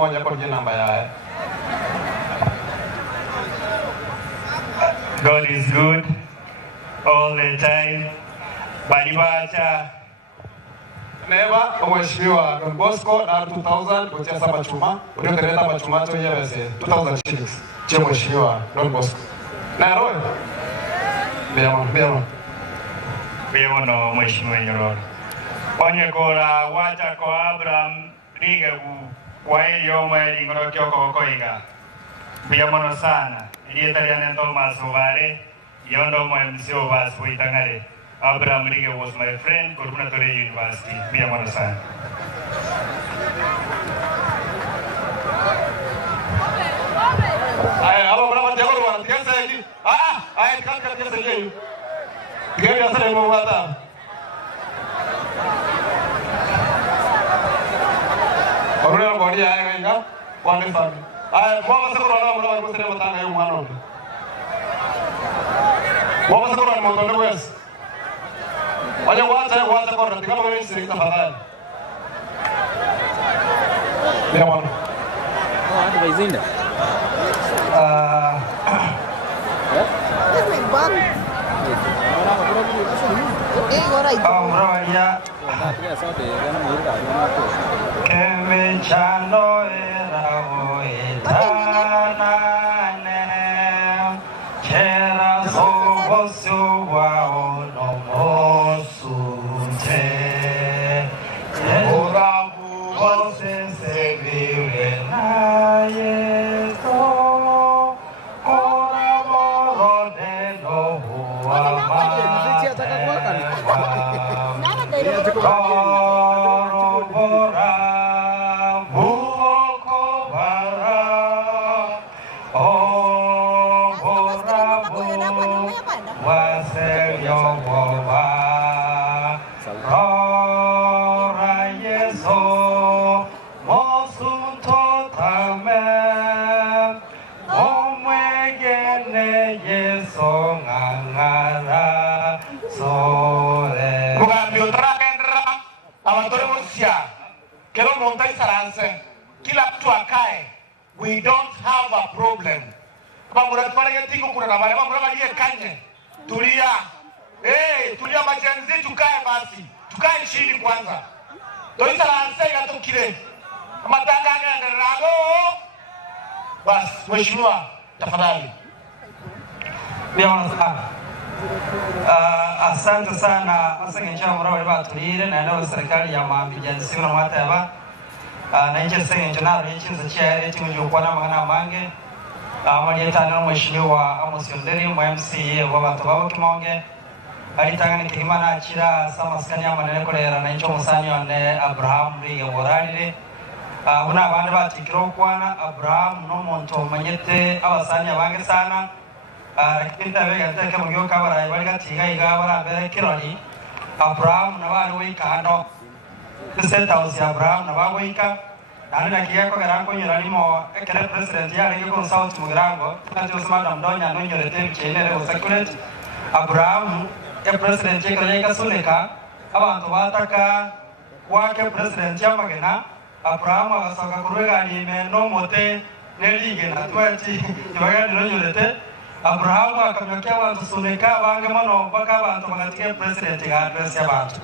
moja kwa namba ya. God is good all the time. Balibacha Neva mheshimiwa Don Bosco na 2000 kucheza machuma. Ndio keleta machuma tu yeweze 2000 shillings. Je mheshimiwa Don Bosco. Na roho. Bema no mheshimiwa Nyororo. Onye kora wacha ko Abraham riga kwa hiyo mweli ngono kyoko koiga. Bema no sana. Ile tariana ndo masovare. Yondo mo MCO was witangare. Abraham Riga was my friend, Kurunatore University. Bema no sana. Ay, alo bravo te agora, tiganse aqui. Ay, kan tiganse aqui. Tiganse sa mo wata. Oruna body ay nga, kwani sabi. Ay, kwa sa corona mo na ko sene mata ngayon mano. Kwa sa corona mo to wes. Wale wata corona, tigamo ngani siri tafadhali. Bila mwana. Ano ba izinda? We don't have a problem. Tulia. Tulia majenzi tukae basi. Tukae chini kwanza. Toisa lansega tukile. Matanga ngarago. Bas, mheshimiwa tafadhali. Asante sana asengenja murawe batulire na ndio serikali ya maambijansi na mataba na nje sengenja na nchi za chiare timu kwa na magana mange amalieta na mheshimiwa Amos Yonderi MCA wa bataba kimonge alitanga nikimana achira samaskani ya manene kolera na nchi musanyo ne Abraham Riga Boralire una abandi batikiro kwana Abraham no monto manyete abasanya bange sana Kinta vega teka mugyo kabara bari gatiga igabara bere kironi Abraham nabari wikando senta osi Abraham nabawika nani nakiya ko garango nyiralimo ekere president yari ko south mugirango kandi usmanda mdonya no nyorete chenere usakulet Abraham president yekere kasuleka abantu bataka wake president yamagena Abraham agasaka kurwega ni meno mote nelige na twati ibagani no nyorete Abraham akamyokia abantu suneka bange mano baka abantu bagatiye president ga address y'abantu